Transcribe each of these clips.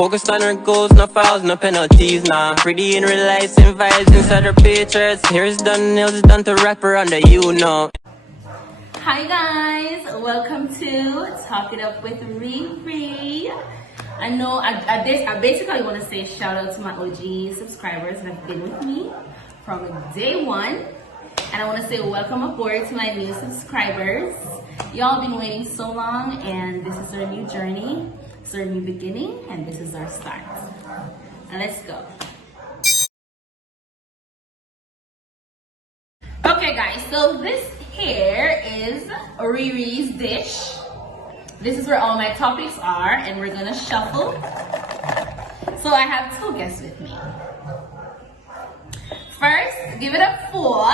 Focused on her goals, no fouls, no penalties, nah. Pretty in real life, same vibes inside her pictures. Hair's done, nails done to wrap her under, you know. Hi guys, welcome to Talk It Up with Riri. I know I basically want to say shout out to my OG subscribers that have been with me from day one. And I want to say welcome aboard to my new subscribers. Y'all been waiting so long, and this is our new journey. It's our new beginning, and this is our start. Now let's go. Okay guys, so this here is Riri's dish. This is where all my topics are, and we're gonna shuffle. So I have two guests with me. First, give it up for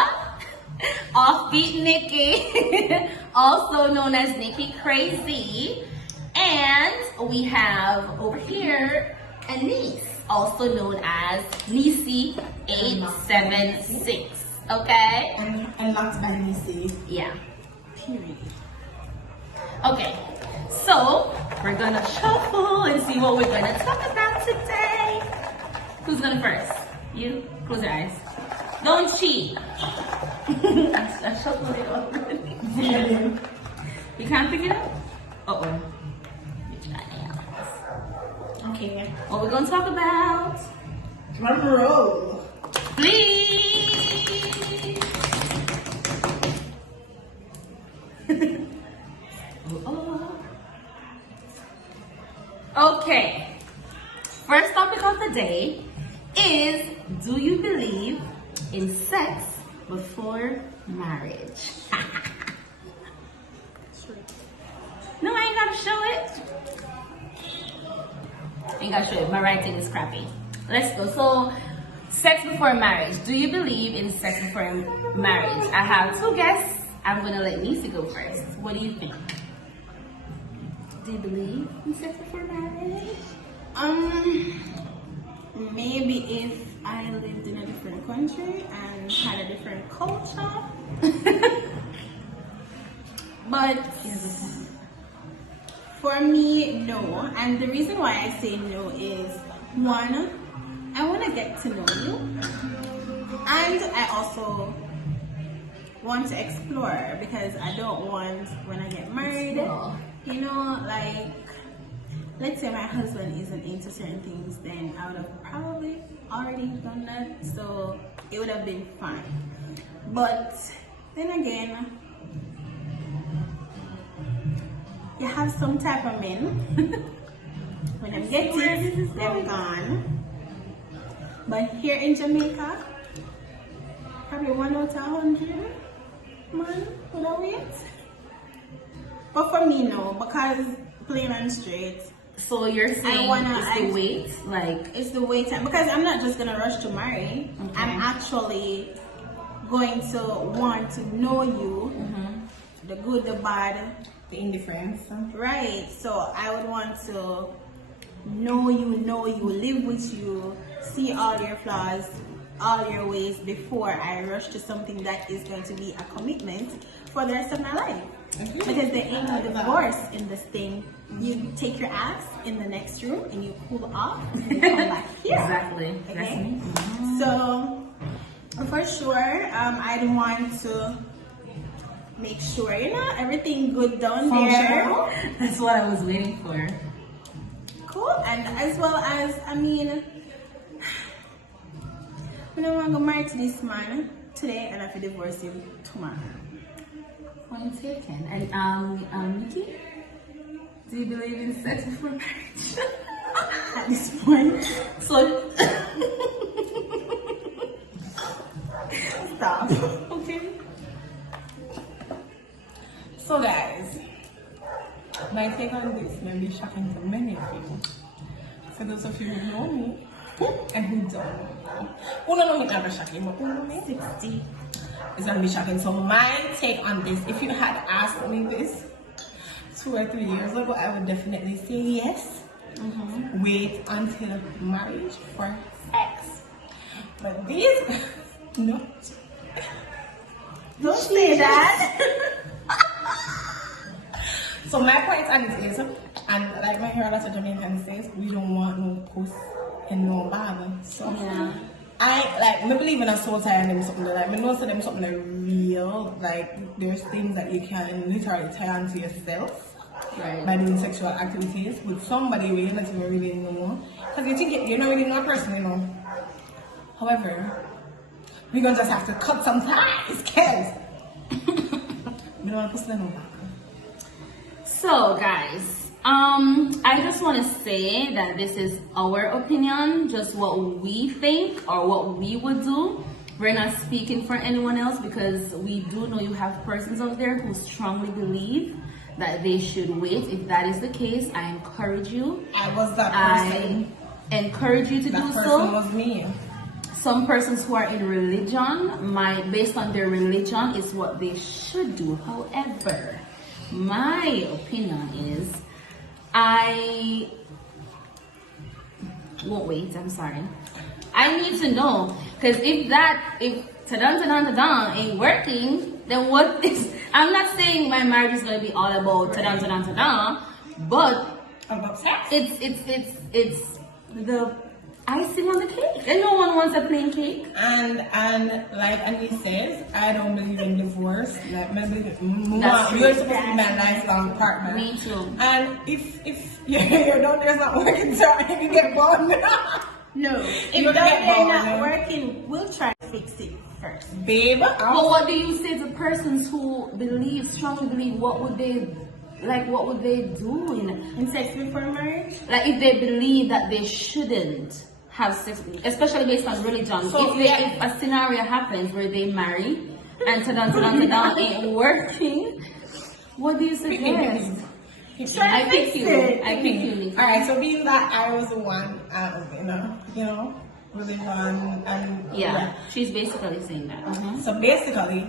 Offbeat Nikki, also known as Nikki Crazy. And we have over here a niece, also known as Nisi 876. Okay? And lots by Nisi. Yeah. Period. Okay, so we're gonna shuffle and see what we're gonna talk about today. Who's going first? You? Close your eyes. Don't cheat. I shuffled it already. You can't pick it up? Uh-oh. Okay. What we're gonna talk about? Drum roll. Please. Okay. First topic of the day is, do you believe in sex before marriage? No, I ain't gotta show it. Ain't gotta show it. My writing is crappy. Let's go. So, sex before marriage. Do you believe in sex before marriage? I have two guests. I'm gonna let Nisi go first. What do you think? Do you believe in sex before marriage? Maybe if I lived in a different country and had a different culture. But for me, no. And the reason why I say no is, one, I want to get to know you. And I also want to explore, because I don't want, when I get married, you know, like, let's say my husband isn't into certain things, then I would have probably already done that, so it would have been fine. But then again, you have some type of men, when I'm getting, they're gone. But here in Jamaica, probably 1 out of 100 man would I wait? But for me, no, because plain and straight. So you're saying it's the wait? Like, it's the wait time, because I'm not just gonna rush to marry. Okay. I'm actually going to want to know you, the good, the bad, the indifference. Right. So I would want to know you, live with you, see all your flaws, all your ways, before I rush to something that is going to be a commitment for the rest of my life. Because there ain't no divorce in this thing. You take your ass in the next room and you cool off and you come back here. Exactly. Okay? So for sure, I'd want to make sure, you know, everything good down there. That's what I was waiting for. Cool. And as well as, I mean, I don't want to go marry to this man today and I have to divorce him tomorrow. Point taken. And Nikki, do you believe in sex before marriage? At this point. So Stop. okay. So guys, my take on this may be shocking to many of you. For those of you who know me and who don't know me. Who don't know me never shocking, but who know me 60. It's gonna be shocking. So my take on this, if you had asked me this 2 or 3 years ago, I would definitely say yes. Wait until marriage for sex. But these, no. Don't say that. So my point on it is, And like my hear a lot of Jamaicans says, we don't want no puss and no bag. So Yeah. I believe in a soul tie and them something like me know so them something like real. Like there's things that you can literally tie onto yourself by doing sexual activities with somebody where you're not even really know. Because you think you don't really know a person, you know. However, we're gonna just have to cut some ties, kids. We don't want to push them over. So guys, I just want to say that this is our opinion, just what we think or what we would do. We're not speaking for anyone else because we do know you have persons out there who strongly believe that they should wait. If that is the case, I encourage you. I was that person. I encourage you to That do person so. was me. Some persons who are in religion, based on their religion, is what they should do. However, my opinion is I won't wait. I'm sorry. I need to know, because if tadan ain't working, then what is? I'm not saying my marriage is gonna be all about tadan, but About sex? it's the icing on the cake, and no one wants a plain cake. And like Annie says, I don't believe in divorce. Like maybe That's true. you're supposed to be my lifelong partner. Me too. And if your daughter's not working, so you can get born. No, if You're they're get born, not eh? working, we'll try to fix it first. Babe, But what do you say to persons who strongly believe? What would they do In sex before marriage? like if they believe that they shouldn't have sex, especially based on religion? So, If a scenario happens where they marry and tadan ain't working, what do you suggest? I pick you. I pick you, Nikki. Alright, so being that I was the one, religion and Yeah, she's basically saying that. So basically,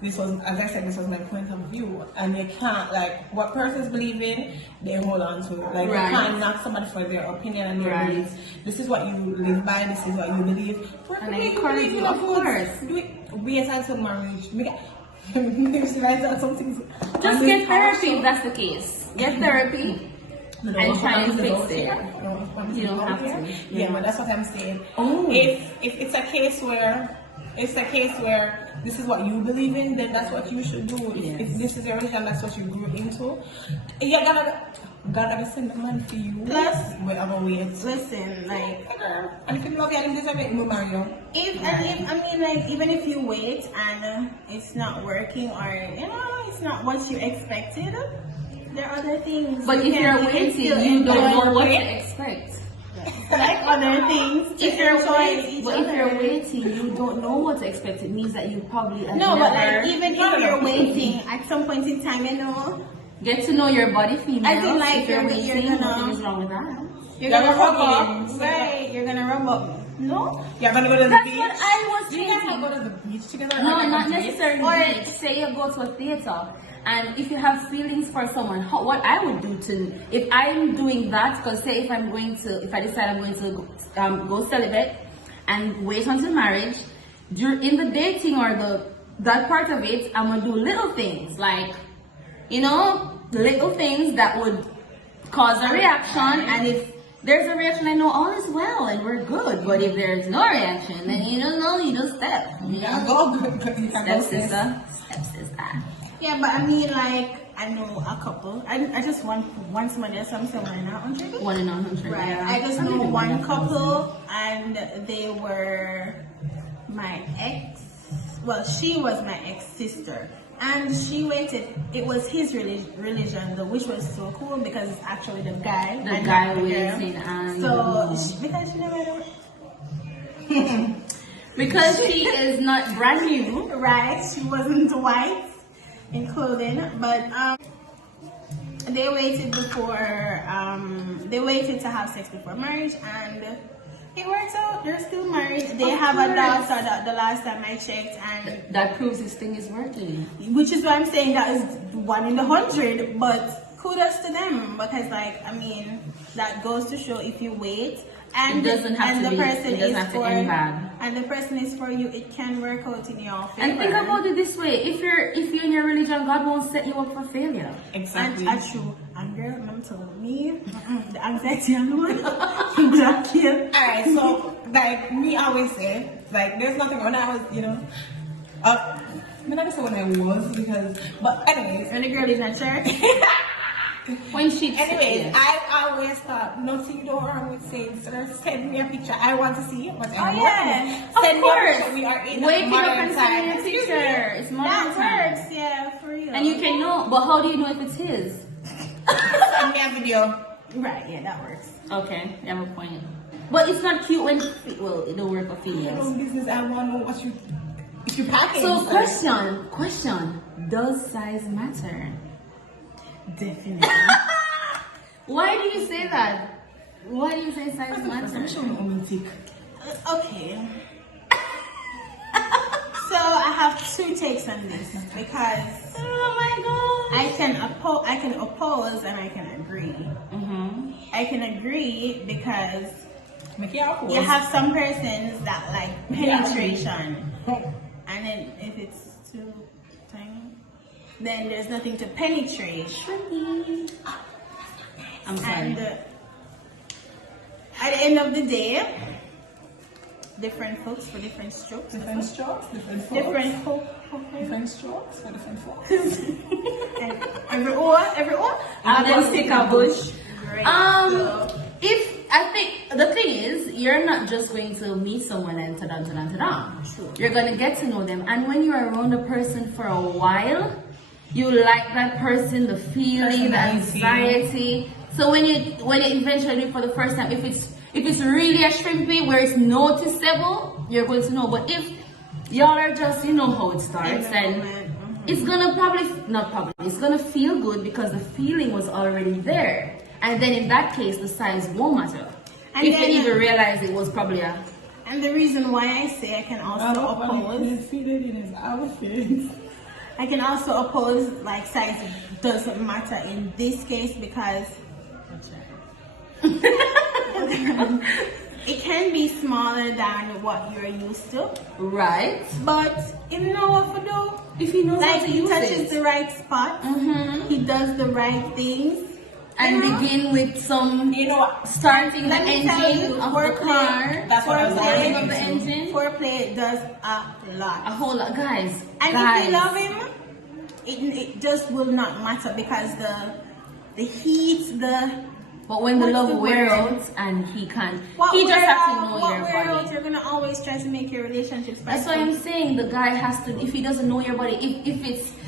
this was, as I said, this was my point of view, and you can't like what persons believe in, they hold on to. Like Right. you can't knock somebody for their opinion and their Right. beliefs. This is what you live by. This is what you believe. And I encourage you, of course. Do it. Be a to marriage. Something. Just get therapy if that's the case. Get therapy. And try and fix it. You don't have to. Yeah, but that's what I'm saying. Oh. If it's a case where this is what you believe in, then that's what you should do. If this is your religion, that's what you grew into. You gotta send the man for you. Plus, whatever way listen, like, and if you love you and deserve it, you marry you. Even if you wait and it's not working or it's not what you expected, there are other things. But if you're waiting, you don't know what to expect. like other things. If you're waiting, you don't know what to expect. It means that you probably But like even if you're waiting, at some point in time, get to know your body female. I feel like if you're you're waiting, gonna- what is wrong with that? you're gonna rub up, right? You're gonna rub up. No, You're gonna go to the That's beach. what I was You guys thinking. go to the beach together? No, Or not like a date? necessarily. Or say you go to a theater, and if you have feelings for someone, what I would do if I'm doing that, because say if I decide I'm going to go celibate and wait until marriage, in the dating or that part of it, I'm gonna do little things like, little things that would cause a reaction, and if there's a reaction, I know all is well and we're good. But if there's no reaction, then you don't know, you just step. You gotta go. You gotta go, sis. Stepsister. yeah, but I mean, like, I know a couple. I just want somebody else. I'm saying 1 in 100. 1 in 100. Right. Yeah. I just know one couple, and they were my ex. Well, she was my ex-sister, and she waited. It was his religion, which was so cool because it's actually the guy. The and guy not the girl. waiting and Because she never had because she is not brand new. right. She wasn't white in clothing, but they waited they waited to have sex before marriage, and it works out. They're still married. They have a daughter the last time I checked, and That proves this thing is working. which is why I'm saying that is 1 in 100. But kudos to them, because that goes to show if you wait It doesn't have to be. It doesn't have to end bad. And the person is for you. It can work out in your favor. And think about it this way: if you're in your religion, God won't set you up for failure. Exactly. And true. And girl, I'm telling me, the anxiety alone, exactly. Alright, so like me always say, like there's nothing when I was, I mean, I don't say when I was because, but anyways, When the girl is at church. When she, anyways, I always thought nothing wrong with saying, sir, send me a picture. I want to see it, but I'm yeah. send Of me a course. picture. We are in Waking up modern and time. sending a Excuse me. picture. It's modern That time. works, yeah, for real. And you can know, but how do you know if it's his? Send me a video. Right, yeah, that works. Okay, you have a point. But it's not cute when, well, it don't work for Your females. own business. I want to know what if you packing. So question, does size matter? Definitely. Why do you say that? Why do you say size matters? Okay. So I have two takes on this because Oh my god. I can oppose and I can agree. I can agree because you have some persons that like penetration, and then if it's too tiny, then there's nothing to penetrate. I'm sorry. And at the end of the day, different folks for different strokes. Different strokes, different folks. Different folks. Different strokes for different folks. And everyone. And then stick a bush. Great. If I think the thing is, you're not just going to meet someone and ta-da. True. You're gonna get to know them, and when you're around a person for a while, you like that person, the feeling, the anxiety. So when you eventually do it for the first time, if it's really a shrimpy where it's noticeable, you're going to know. But if y'all are just, how it starts, and it's gonna it's gonna feel good because the feeling was already there. And then in that case, the size won't matter. And if then, you even realize it was probably a... And the reason why I say I can also oppose, I can also oppose like size doesn't matter in this case because it can be smaller than what you're used to. Right. But if you know what to do, If he knows like how to he use touches it. the right spot, he does the right things. And begin with some, starting the Let me tell engine you, of the car. That's what I was Starting saying. of the engine. Foreplay does a lot. A whole lot, guys. And guys. if you love him, it just will not matter because the heat, But when the what's love the wear word? out and he can't, what he just wear has to out- know what your wear out, body. you're gonna always try to make your relationships. That's why I'm saying the guy has to. If he doesn't know your body,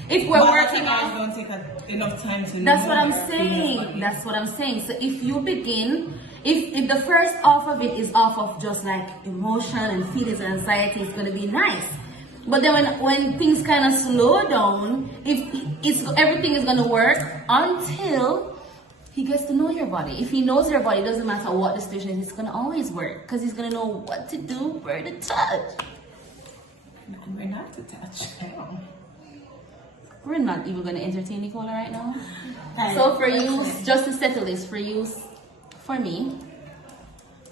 if we're working off, on. don't take enough time to. That's what I'm your saying. body. That's what I'm saying. So if you begin, if the first off of it is off of just like emotion and feelings and anxiety, it's gonna be nice. But then when things kind of slow down, everything is gonna work until he gets to know your body. If he knows your body, it doesn't matter what the situation is, it's gonna always work because he's gonna know what to do, where to touch. We're not to touch. We're not even gonna entertain Nicola right now. So for you, just to settle this, for me,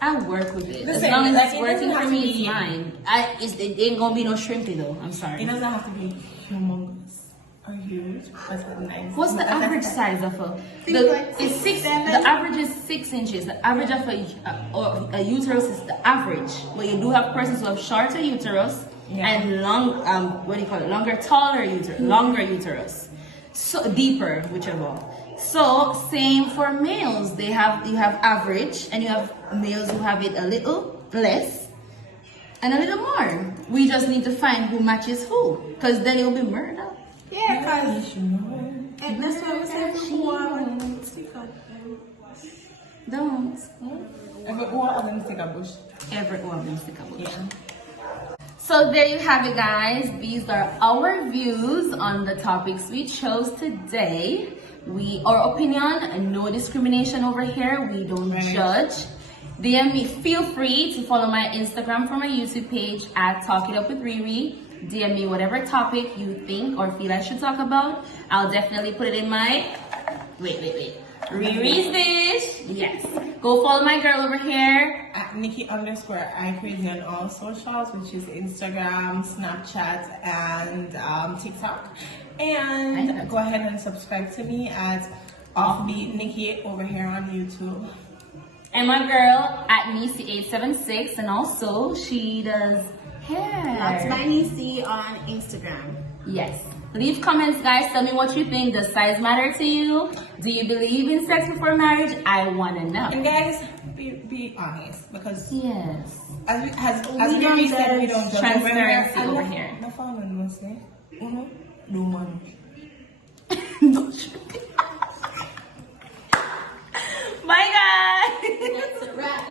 I work with it. As Listen, long as like, it's it working doesn't for have me, to it's be- mine. It ain't gonna be no shrimpy though. I'm sorry. It doesn't have to be humongous or huge. That's what nice. What's the average size of a? It's 6. The average is 6 inches. The average of a uterus is the average. But you do have persons who have shorter uterus and longer uterus. So deeper, whichever. So same for males. You have average, and you have males who have it a little less and a little more. We just need to find who matches who, because then it will be murder. Yeah, because and that's why we say Don't. Everyone take a bush. Everyone stick a bush. So there you have it, guys. These are our views on the topics we chose today. Our opinion, no discrimination over here. We don't judge. DM me. Feel free to follow my Instagram for my YouTube page at Talk It Up with Riri. DM me whatever topic you think or feel I should talk about. I'll definitely put it in my Riri's Dish. Yes. Go follow my girl over here. At Nikki_iCrazy on all socials, which is Instagram, Snapchat, and TikTok. And go ahead and subscribe to me at Offbeat Nikki over here on YouTube. And my girl at Nisi876, and also she does hair. That's my Nisi on Instagram. Yes. Leave comments, guys. Tell me what you think. Does size matter to you? Do you believe in sex before marriage? I want to know. And guys, be honest, because yes, as we we said, we don't judge transparency over here. No fun, honestly. No man.